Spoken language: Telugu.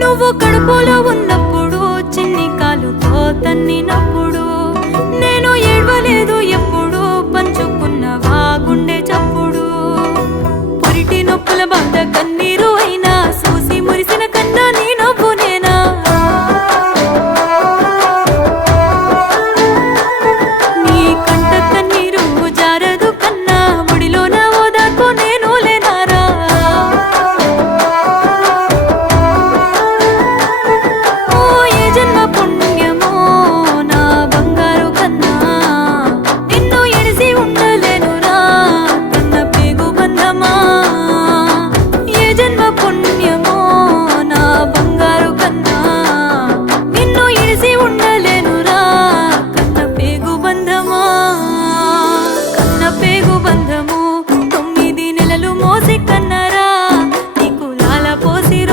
నువ్వు కడుపులో ఉన్నప్పుడు చిన్ని కాలుతో తన్నినప్పుడు నేను ఏడవలేదు ఎప్పుడు పంచుకున్నవా గుండె చప్పుడు పురిటి నొప్పుల బాధ కన్నీరు